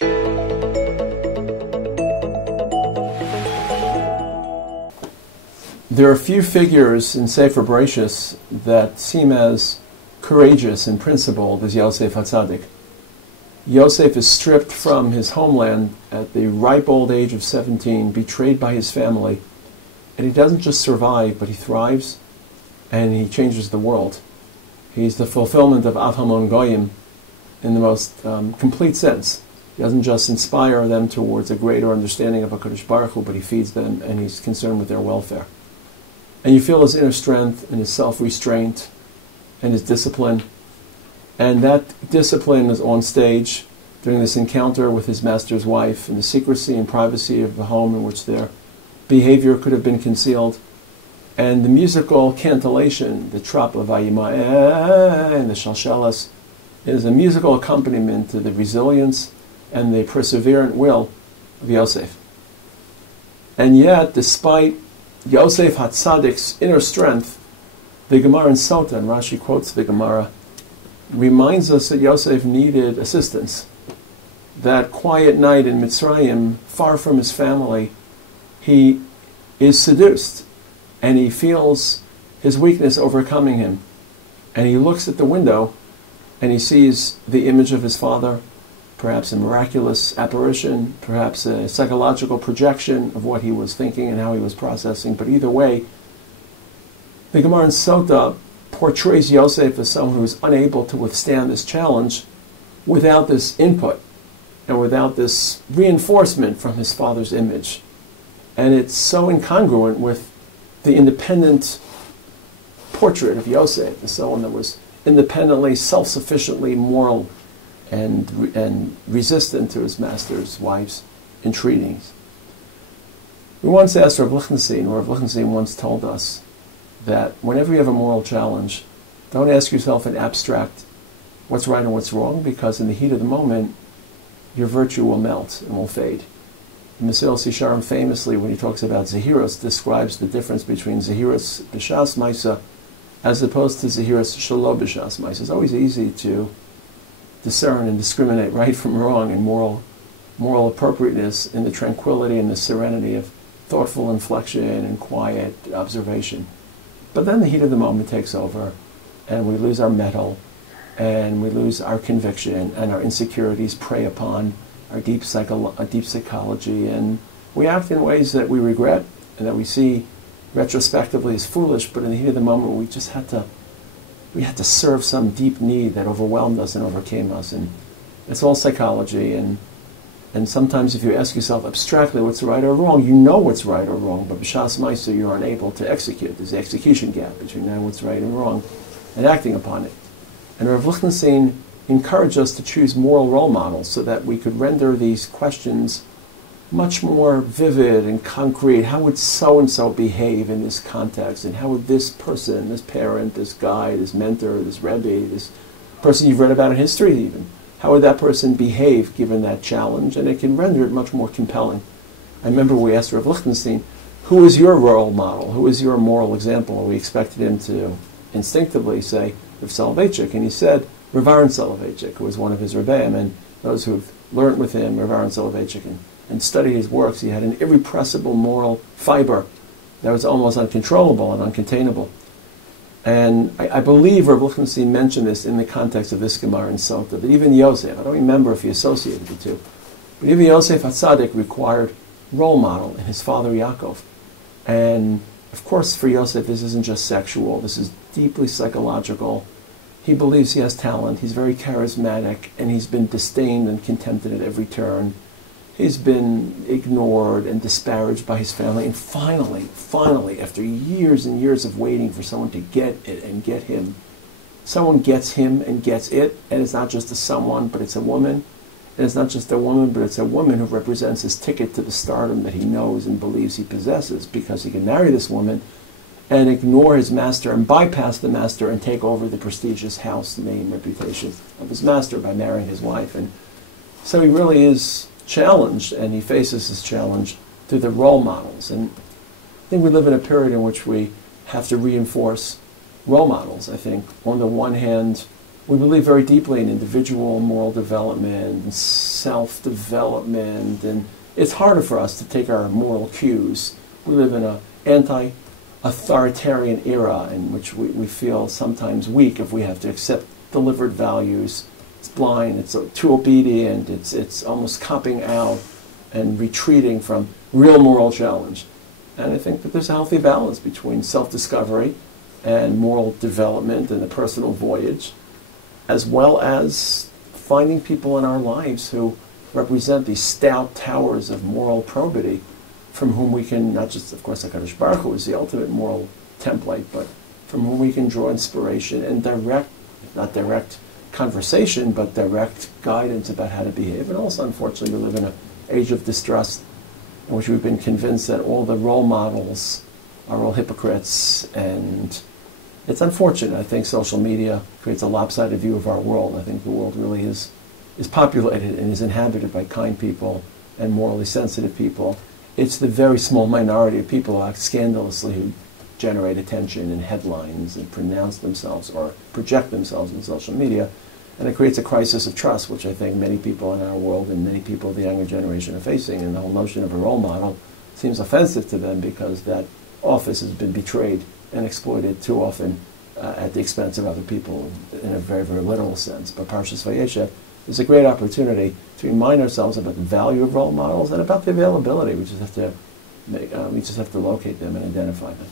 There are a few figures in Sefer Bereshis that seem as courageous and principled as Yosef HaTzadik. Yosef is stripped from his homeland at the ripe old age of 17, betrayed by his family, and he doesn't just survive, but he thrives, and he changes the world. He's the fulfillment of Av Hamon Goyim in the most complete sense. He doesn't just inspire them towards a greater understanding of HaKadosh Baruch Hu, but he feeds them, and he's concerned with their welfare. And you feel his inner strength and his self-restraint and his discipline. And that discipline is on stage during this encounter with his master's wife in the secrecy and privacy of the home in which their behavior could have been concealed. And the musical cantillation, the trop of Vayima'eh and the Shalshelas, is a musical accompaniment to the resilience and the perseverant will of Yosef. And yet, despite Yosef HaTzadik's inner strength, the Gemara in Sota, and Rashi quotes the Gemara, reminds us that Yosef needed assistance. That quiet night in Mitzrayim, far from his family, he is seduced, and he feels his weakness overcoming him. And he looks at the window, and he sees the image of his father, perhaps a miraculous apparition, perhaps a psychological projection of what he was thinking and how he was processing. But either way, the Gemara in Sota portrays Yosef as someone who is unable to withstand this challenge without this input and without this reinforcement from his father's image. And it's so incongruent with the independent portrait of Yosef as someone that was independently, self-sufficiently moral and resistant to his master's wife's entreaties. We once asked Rav Lichtenstein, or Rav Lichtenstein once told us, that whenever you have a moral challenge, don't ask yourself an abstract what's right and what's wrong, because in the heat of the moment, your virtue will melt and will fade. Mesilas Yesharim famously, when he talks about Zehiros, describes the difference between Zehiros B'Shas Maisa as opposed to Zehiros Shelo B'Shas Maisa. It's always easy to discern and discriminate right from wrong and moral appropriateness in the tranquility and the serenity of thoughtful inflection and quiet observation. But then the heat of the moment takes over, and we lose our mettle, and we lose our conviction, and our insecurities prey upon our deep psychology, and we act in ways that we regret and that we see retrospectively as foolish, but in the heat of the moment we just had to serve some deep need that overwhelmed us and overcame us. And it's all psychology, and sometimes if you ask yourself abstractly what's right or wrong, you know what's right or wrong, but b'shas ma'isa you're unable to execute. There's the execution gap between knowing what's right and wrong and acting upon it. And Rav Lichtenstein encouraged us to choose moral role models so that we could render these questions much more vivid and concrete. How would so-and-so behave in this context? And how would this person, this parent, this guy, this mentor, this Rabbi, this person you've read about in history even, how would that person behave given that challenge? And it can render it much more compelling. I remember we asked Rav Lichtenstein, who is your role model? Who is your moral example? And we expected him to instinctively say Rav Soloveitchik, and he said Rav Aaron Soloveitchik, who was one of his Rebbeim, and those who have learned with him, Rav Aaron Soloveitchik, and studied his works, he had an irrepressible moral fiber that was almost uncontrollable and uncontainable. And I believe Rav Lichtenstein mentioned this in the context of this Gemara in Sota, that even Yosef, I don't remember if he associated the two, but even Yosef HaTzadik required role model in his father Yaakov. And of course for Yosef this isn't just sexual, this is deeply psychological. He believes he has talent, he's very charismatic, and he's been disdained and contempted at every turn. He's been ignored and disparaged by his family, and finally, after years and years of waiting for someone to get it and get him, someone gets him and gets it, and it's not just a someone, but it's a woman. And it's not just a woman, but it's a woman who represents his ticket to the stardom that he knows and believes he possesses, because he can marry this woman and ignore his master and bypass the master and take over the prestigious house, name, reputation of his master by marrying his wife. And so he really is challenged, and he faces this challenge through the role models. And I think we live in a period in which we have to reinforce role models. I think on the one hand, we believe very deeply in individual moral development and self-development, and it's harder for us to take our moral cues. We live in an anti-authoritarian era in which we feel sometimes weak if we have to accept delivered values. It's blind, it's too obedient, it's almost copping out and retreating from real moral challenge. And I think that there's a healthy balance between self-discovery and moral development and the personal voyage, as well as finding people in our lives who represent these stout towers of moral probity from whom we can, not just, of course, HaKadosh Baruch Hu is the ultimate moral template, but from whom we can draw inspiration and direct, not direct conversation, but direct guidance about how to behave. And also, unfortunately, we live in an age of distrust in which we've been convinced that all the role models are all hypocrites, and it's unfortunate. I think social media creates a lopsided view of our world. I think the world really is populated and is inhabited by kind people and morally sensitive people. It's the very small minority of people who act scandalously, who generate attention and headlines and pronounce themselves or project themselves in social media. And it creates a crisis of trust, which I think many people in our world and many people of the younger generation are facing. And the whole notion of a role model seems offensive to them because that office has been betrayed and exploited too often at the expense of other people in a very, very literal sense. But Parshas Vayeshev is a great opportunity to remind ourselves about the value of role models and about the availability. We just have to locate them and identify them.